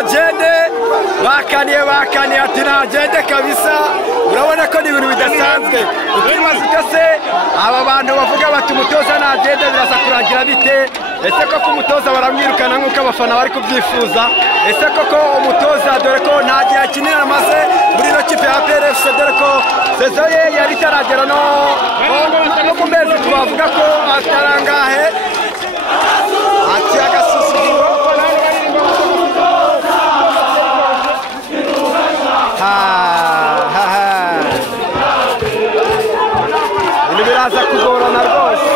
ntagende bakaniye ati ntagende kabisa urabona ko ni ibintu bidasanzwe ukibaza icyo se aba bantu bavuga bati umutoza ntagende biraza kurangira bite ese koko umutoza baramwirukana nk'uko abafana bari kubyifuza ese koko umutoza dore ko nta gihe kinini amaze muri ino kipe ya PRFC dore ko sezo ye yari itaragera no ku mezi twavuga ko atarangahe ati agasuzuguro ibintu biraza kugorana rwose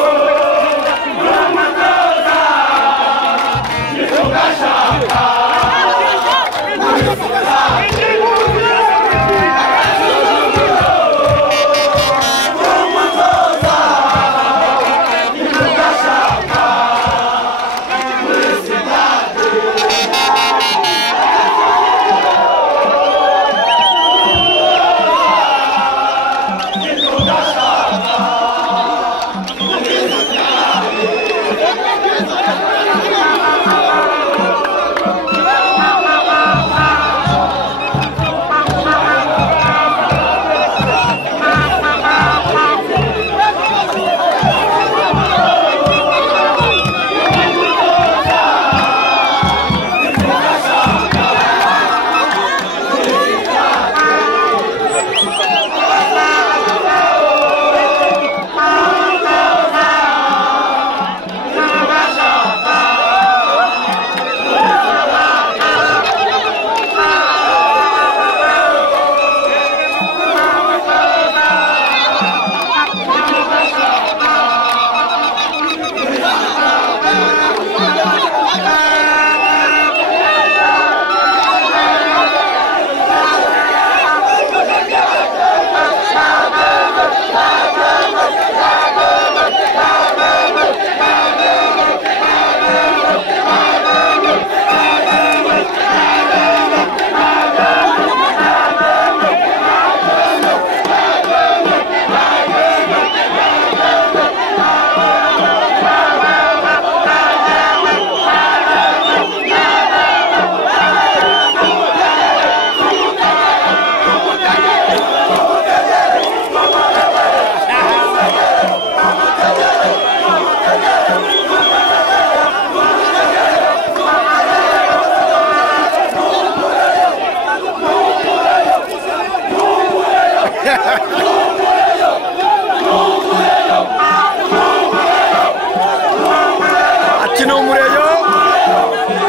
ati ni umureyo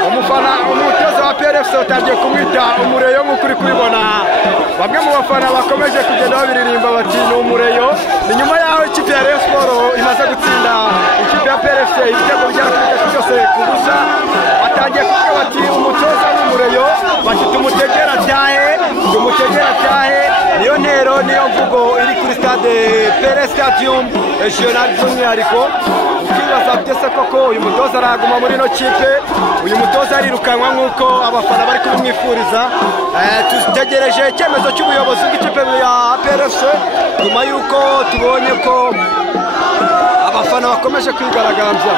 umufana umutoza wa PRFC utangiye kumwita umureyo nk'uko uri kubibona bamwe mu bafana bakomeje kugenda babiririmba bati ni umureyo ni nyuma yaho ikipe ya Rayon Sports imaze gutsinda ikipe ya PRFC ibitego bigera kuri bitatu byose ku busa batangiye kuvuga bati umutoza ni umureyo bati tumutegera cyahe niyo ntero niyo mvugo iri kuri stade PRS Stadium regional by'umwihariko ukibaza byose koko uyu mutoza araguma muri ino kipe uyu mutoza arirukanwa nk'uko abafana bari kumwifuriza tutegereje icyemezo cy'ubuyobozi bw'ikipe ya PRFC nyuma y'uko tubonye ko abafana bakomeje kwigaragambya